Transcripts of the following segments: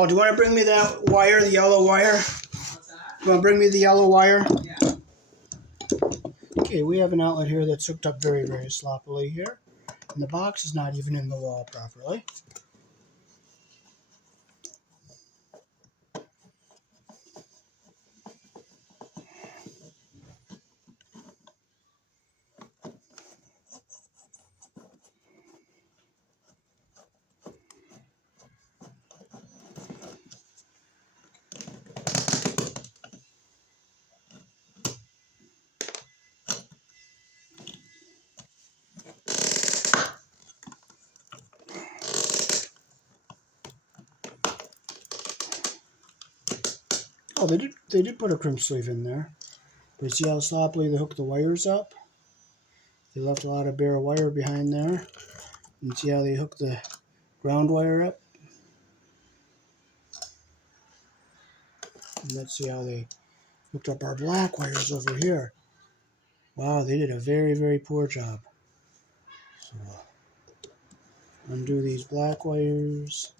Oh, do you want to bring me that wire, the yellow wire? What's that? You want to bring me the yellow wire? Yeah. Okay, we have an outlet here that's hooked up very, very sloppily here. And the box is not even in the wall properly. Oh, they did put a crimp sleeve in there. But see how sloppily they hook the wires up? They left a lot of bare wire behind there. And see how they hook the ground wire up? And let's see how they hooked up our black wires over here. Wow, they did a very, very poor job. So, undo these black wires.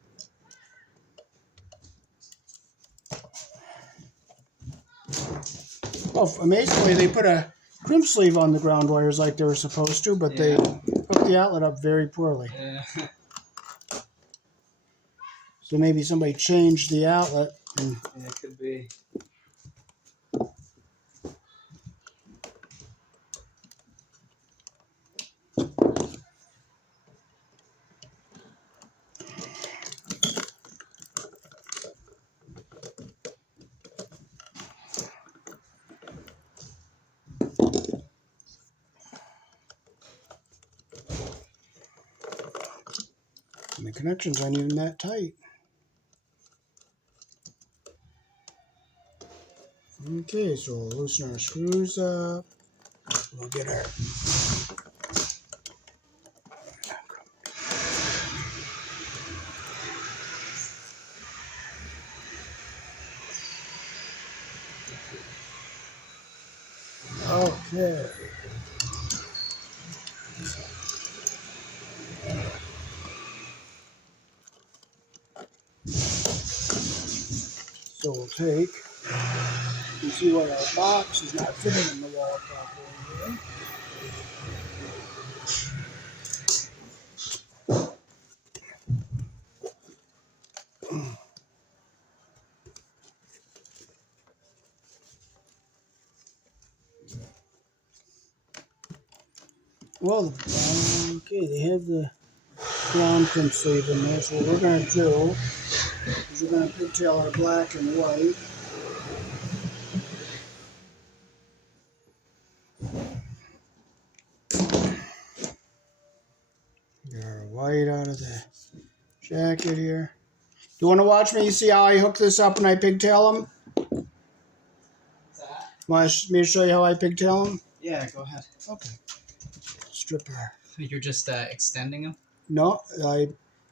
Oh, amazingly, they put a crimp sleeve on the ground wires like they were supposed to, but they hooked the outlet up very poorly. Yeah. So maybe somebody changed the outlet. And Yeah, it could be. the connections aren't even that tight. Okay, so we'll loosen our screws up. We'll get our okay. So we'll take and see why our box is not fitting in the wall properly here. Well, okay, they have the ground crimp sleeve in there, so what we're going to do is we're going to pigtail our black and white. Get our white out of the jacket here. You want to watch me see how I hook this up and I pigtail them? What's that? Want me to show you how I pigtail them? Yeah, go ahead. Okay. Strip her. You're just extending them? No, I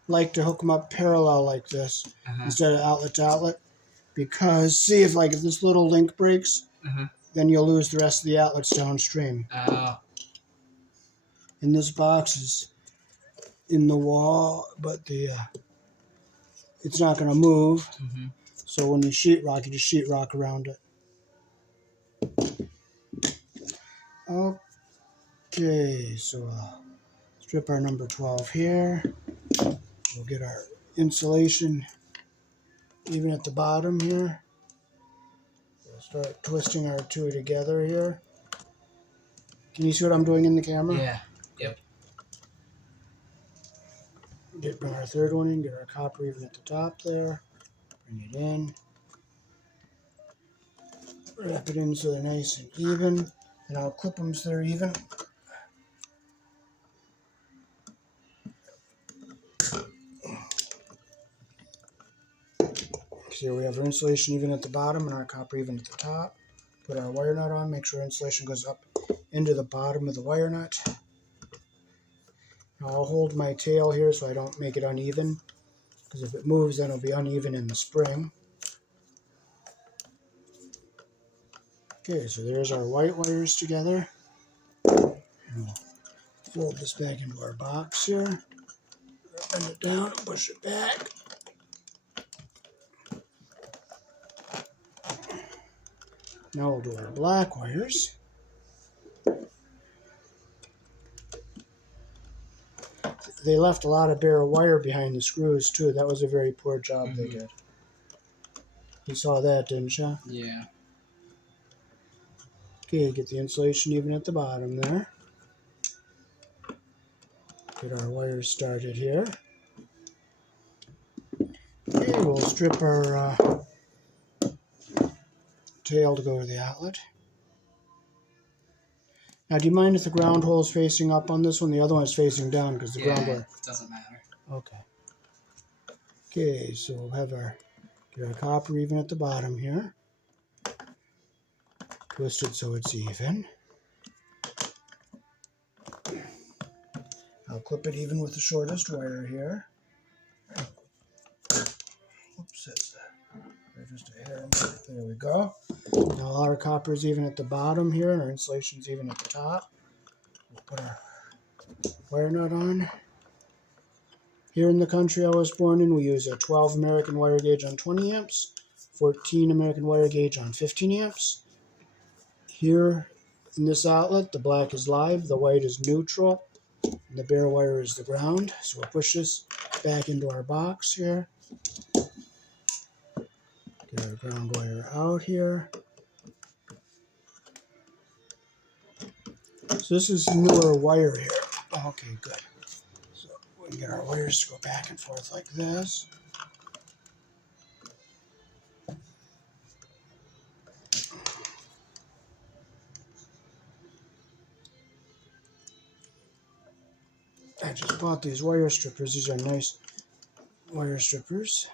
like to hook them up parallel like this instead of outlet to outlet. Because, see, if this little link breaks, then you'll lose the rest of the outlets downstream. Oh. And this box is in the wall, but it's not going to move. So when you sheetrock, you just sheetrock around it. Okay, so strip our number 12 here. We'll get our insulation even at the bottom here. We'll start twisting our two together here. Can you see what I'm doing in the camera? Yeah. Yep. Bring our third one in, get our copper even at the top there. Bring it in. Wrap it in so they're nice and even. And I'll clip them so they're even. So we have our insulation even at the bottom and our copper even at the top. Put our wire nut on, make sure insulation goes up into the bottom of the wire nut. Now I'll hold my tail here so I don't make it uneven, because if it moves then it'll be uneven in the spring. Okay, so there's our white wires together. And we'll fold this back into our box here. Bend it down and push it back. Now we'll do our black wires. They left a lot of bare wire behind the screws too. That was a very poor job they did. You saw that, didn't you? Yeah. Okay, get the insulation even at the bottom there. Get our wires started here. Okay, we'll strip our tail to go to the outlet. Now, do you mind if the ground hole is facing up on this one? The other one is facing down because the ground wire. It doesn't matter. Okay. Okay, so we'll have get our copper even at the bottom here. Twist it so it's even. I'll clip it even with the shortest wire here. Oops, that's just a hair. There we go. Now all our copper is even at the bottom here, and our insulation's even at the top. We'll put our wire nut on. Here in the country I was born in, we use a 12 American wire gauge on 20 amps, 14 American wire gauge on 15 amps. Here in this outlet, the black is live, the white is neutral, and the bare wire is the ground. So we'll push this back into our box here. Get our ground wire out here. So this is newer wire here. Okay, good. So we can get our wires to go back and forth like this. I just bought these wire strippers. These are nice wire strippers.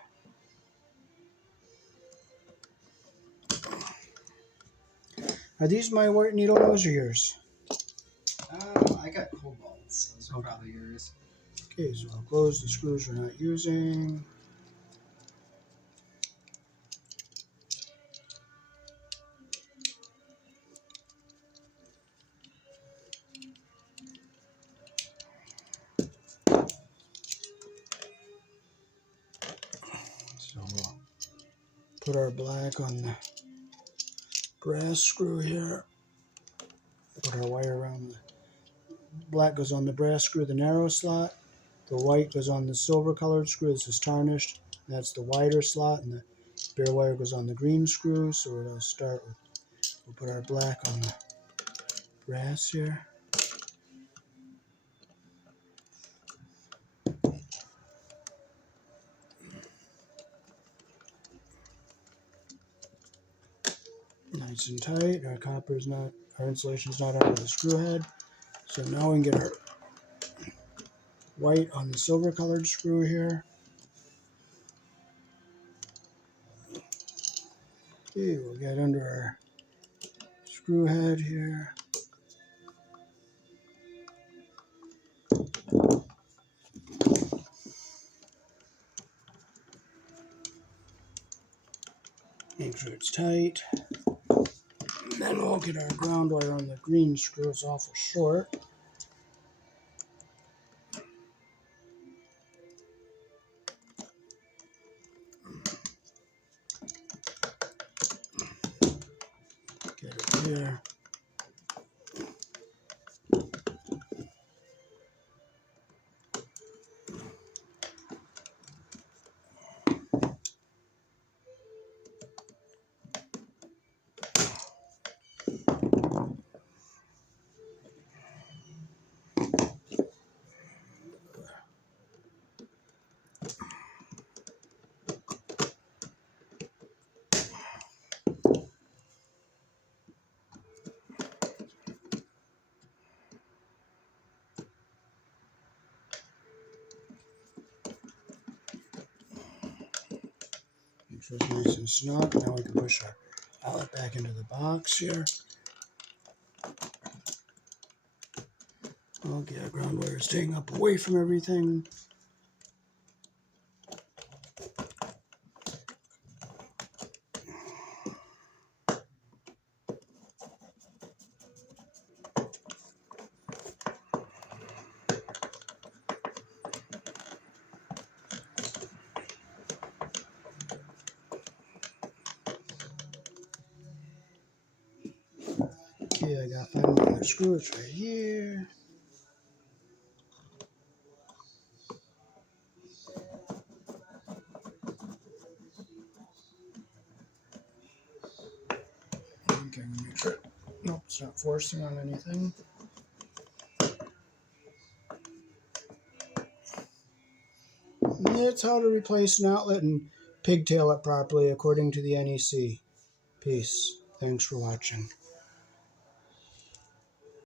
Are these my white needle nose or yours? I got cobalts. Those are probably yours. Okay, so I'll close the screws we're not using. So we'll put our black on the brass screw here. Put our wire around the black goes on the brass screw, the narrow slot. The white goes on the silver colored screw. This is tarnished. That's the wider slot, and the bare wire goes on the green screw. So we'll start with, we'll put our black on the brass here. Nice and tight. Our copper is not, our insulation is not under the screw head. So now we can get our white on the silver colored screw here. Okay, we'll get under our screw head here. Make sure it's tight. And then we'll get our ground wire on the green screw. It's awful short. Get it here. Make sure it's nice and snug. Now we can push our outlet back into the box here. Okay, our ground wire is staying up away from everything. Okay, I got to find another screw. It's right here. Okay, make sure. Nope, it's not forcing on anything. It's how to replace an outlet and pigtail it properly according to the NEC. Peace. Thanks for watching.